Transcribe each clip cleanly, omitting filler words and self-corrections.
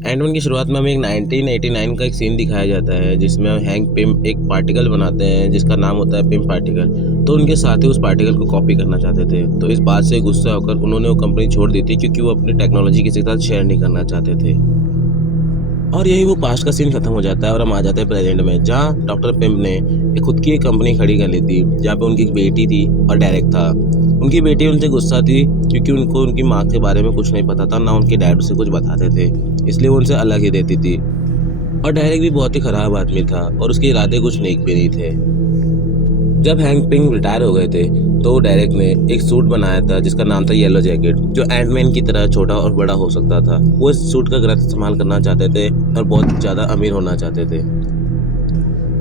And की शुरुआत में हमें एक 1989 का एक सीन दिखाया जाता है जिसमें हैंक पिम एक पार्टिकल बनाते हैं जिसका नाम होता है पिम पार्टिकल। तो उनके साथी उस पार्टिकल को कॉपी करना चाहते थे, तो इस बात से गुस्सा होकर उन्होंने वो कंपनी छोड़ दी थी क्योंकि वो अपनी टेक्नोलॉजी किसी के साथ शेयर नहीं करना चाहते थे। और यही वो पास्ट का सीन खत्म हो जाता है और हम आ जाते हैं प्रेजेंट में, जहाँ डॉक्टर पिम ने एक खुद की एक कंपनी खड़ी कर ली थी जहाँ पे उनकी एक बेटी थी और डायरेक्ट था। उनकी बेटी उनसे गुस्सा थी क्योंकि उनको उनकी माँ के बारे में कुछ नहीं पता था, ना उनके डैड उसे कुछ बताते थे, इसलिए वो उनसे अलग ही रहती थी। और डायरेक्ट भी बहुत ही खराब आदमी था और उसके इरादे कुछ नेक भी नहीं थे। जब हैंक पिंग रिटायर हो गए थे तो डायरेक्ट ने एक सूट बनाया था जिसका नाम था येलो जैकेट, जो एंटमैन की तरह छोटा और बड़ा हो सकता था। वो इस सूट का गलत इस्तेमाल करना चाहते थे और बहुत ज़्यादा अमीर होना चाहते थे।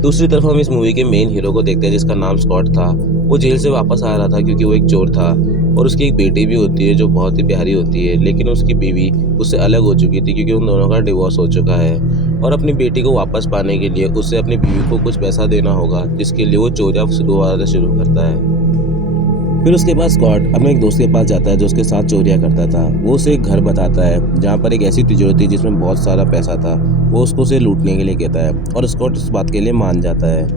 दूसरी तरफ हम इस मूवी के मेन हीरो को देखते हैं जिसका नाम स्कॉट था। वो जेल से वापस आ रहा था क्योंकि वो एक चोर था और उसकी एक बेटी भी होती है जो बहुत ही प्यारी होती है, लेकिन उसकी बीवी उससे अलग हो चुकी थी क्योंकि उन दोनों का डिवोर्स हो चुका है। और अपनी बेटी को वापस पाने के लिए उसे अपनी बीवी को कुछ पैसा देना होगा, जिसके लिए वो चोरियां दोबारा शुरू करता है। फिर उसके बाद स्कॉट अपने एक दोस्त के पास जाता है जो उसके साथ चोरियां करता था। वो उसे एक घर बताता है जहाँ पर एक ऐसी तिजोरी थी जिसमें बहुत सारा पैसा था। वो उसको उसे लूटने के लिए कहता है और स्कॉट इस बात के लिए मान जाता है।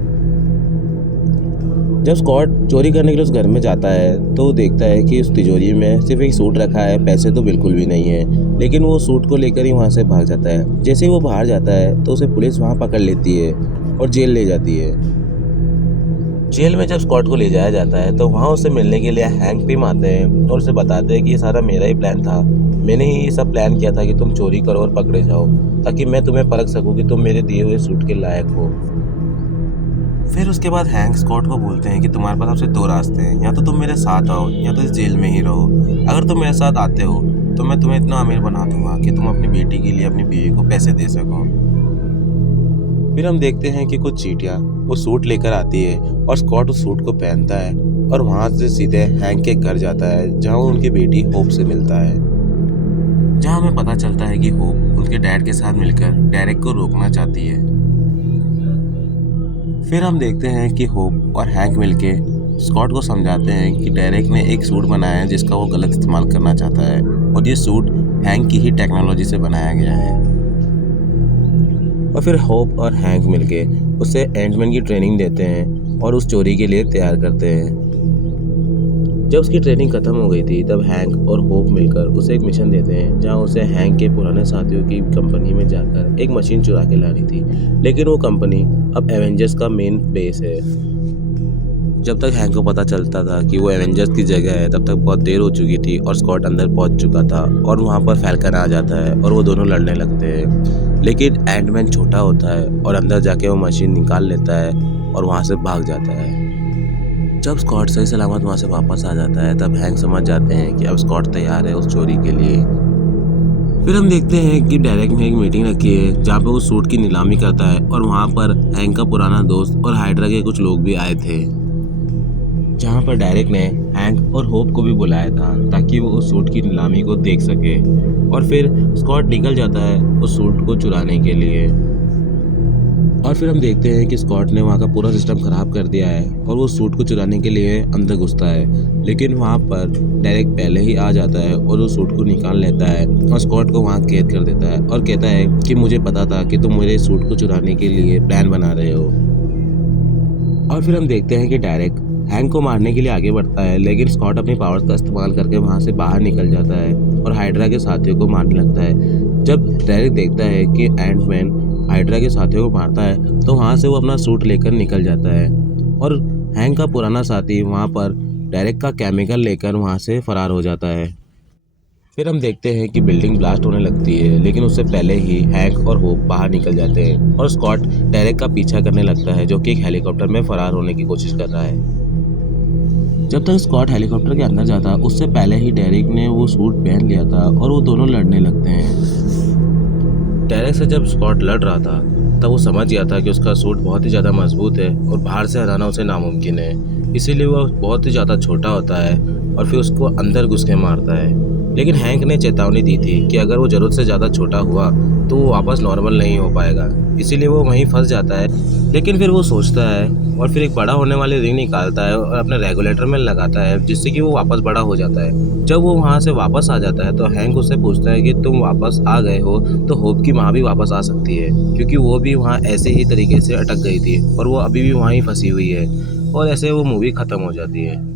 जब स्कॉट चोरी करने के लिए उस घर में जाता है तो वो देखता है कि उस तिजोरी में सिर्फ एक सूट रखा है, पैसे तो बिल्कुल भी नहीं है। लेकिन वो सूट को लेकर ही वहाँ से भाग जाता है। जैसे ही वो बाहर जाता है तो उसे पुलिस वहाँ पकड़ लेती है और जेल ले जाती है। जेल में जब स्कॉट को ले जाया जाता है तो वहाँ उसे मिलने के लिए हैंक पिम आते हैं और उसे बताते हैं कि ये सारा मेरा ही प्लान था। मैंने ही ये सब प्लान किया था कि तुम चोरी करो और पकड़े जाओ, ताकि मैं तुम्हें परख सकूं कि तुम मेरे दिए हुए सूट के लायक हो। फिर उसके बाद हैंक स्कॉट को बोलते हैं कि तुम्हारे पास सबसे दो रास्ते हैं, या तो तुम मेरे साथ आओ या तो इस जेल में ही रहो। अगर तुम मेरे साथ आते हो तो मैं तुम्हें इतना अमीर बना दूंगा कि तुम अपनी बेटी के लिए अपनी बीवी को पैसे दे सको। फिर हम देखते हैं कि कुछ चींटियां वो सूट लेकर आती है और स्कॉट उस सूट को पहनता है और वहां से सीधे हैंक के घर जाता है जहां वो उनकी बेटी होप से मिलता है। जहां हमें पता चलता है कि होप उनके डैड के साथ मिलकर डायरेक्ट को रोकना चाहती है। फिर हम देखते हैं कि होप और हैंक मिलके स्कॉट को समझाते हैं कि डायरेक्ट ने एक सूट बनाया है जिसका वो गलत इस्तेमाल करना चाहता है और ये सूट हैंक की ही टेक्नोलॉजी से बनाया गया है। और फिर होप और हैंक मिलके उसे एंटमैन की ट्रेनिंग देते हैं और उस चोरी के लिए तैयार करते हैं। जब उसकी ट्रेनिंग खत्म हो गई थी तब हैंक और होप मिलकर उसे एक मिशन देते हैं जहां उसे हैंक के पुराने साथियों की कंपनी में जाकर एक मशीन चुरा के लानी थी, लेकिन वो कंपनी अब एवेंजर्स का मेन बेस है। जब तक हैंक को पता चलता था कि वो एवेंजर्स की जगह है तब तक बहुत देर हो चुकी थी और स्कॉट अंदर पहुंच चुका था और वहां पर फैल्कन आ जाता है और वो दोनों लड़ने लगते हैं। लेकिन एंटमैन छोटा होता है और अंदर जाके वो मशीन निकाल लेता है और वहां से भाग जाता है। जब स्कॉट सही सलामत वहां से वापस आ जाता है तब हैंक समझ जाते हैं कि अब स्कॉट तैयार है उस चोरी के लिए। फिर हम देखते हैं कि डायरेक्ट ने एक मीटिंग रखी है जहाँ पे वो सूट की नीलामी करता है और वहाँ पर हैंक का पुराना दोस्त और हाइड्रा के कुछ लोग भी आए थे, जहाँ पर डायरेक्ट ने हैंक और होप को भी बुलाया था ताकि वो उस सूट की नीलामी को देख सके। और फिर स्कॉट निकल जाता है उस सूट को चुराने के लिए। और फिर हम देखते हैं कि स्कॉट ने वहाँ का पूरा सिस्टम खराब कर दिया है और वो सूट को चुराने के लिए अंदर घुसता है, लेकिन वहाँ पर डायरेक्ट पहले ही आ जाता है और वो सूट को निकाल लेता है और स्कॉट को वहाँ कैद कर देता है और कहता है कि मुझे पता था कि तुम मेरे सूट को चुराने के लिए प्लान बना रहे हो। और फिर हम देखते हैं कि डायरेक्ट हैंक को मारने के लिए आगे बढ़ता है, लेकिन स्कॉट अपनी पावर्स का इस्तेमाल करके वहाँ से बाहर निकल जाता है और हाइड्रा के साथियों को मारने लगता है। जब डायरेक्ट देखता है कि एंटमैन हाइड्रा के साथियों को मारता है तो वहाँ से वो अपना सूट लेकर निकल जाता है और हैंक का पुराना साथी वहाँ पर डायरेक्ट का केमिकल लेकर वहाँ से फरार हो जाता है। फिर हम देखते हैं कि बिल्डिंग ब्लास्ट होने लगती है, लेकिन उससे पहले ही हैंक और होप बाहर निकल जाते हैं और स्कॉट डायरेक्ट का पीछा करने लगता है जो कि एक हेलीकॉप्टर में फरार होने की कोशिश कर रहा है। जब तक स्कॉट हेलीकॉप्टर के अंदर जाता उससे पहले ही डेरिक ने वो सूट पहन लिया था और वो दोनों लड़ने लगते हैं। डेरिक से जब स्कॉट लड़ रहा था तब वो समझ गया था कि उसका सूट बहुत ही ज़्यादा मजबूत है और बाहर से हराना उसे नामुमकिन है, इसीलिए वो बहुत ही ज़्यादा छोटा होता है और फिर उसको अंदर घुस के मारता है। लेकिन हैंक ने चेतावनी दी थी कि अगर वो ज़रूरत से ज़्यादा छोटा हुआ तो वो वापस नॉर्मल नहीं हो पाएगा, इसीलिए वो वहीं फंस जाता है। लेकिन फिर वो सोचता है और फिर एक बड़ा होने वाली रिंग निकालता है और अपने रेगुलेटर में लगाता है, जिससे कि वो वापस बड़ा हो जाता है। जब वो वहाँ से वापस आ जाता है तो हैंक उससे पूछता है कि तुम वापस आ गए हो तो होप की माँ भी वापस आ सकती है, क्योंकि वो भी वहाँ ऐसे ही तरीके से अटक गई थी और वो अभी भी वहाँ ही फंसी हुई है। और ऐसे वो मूवी ख़त्म हो जाती है।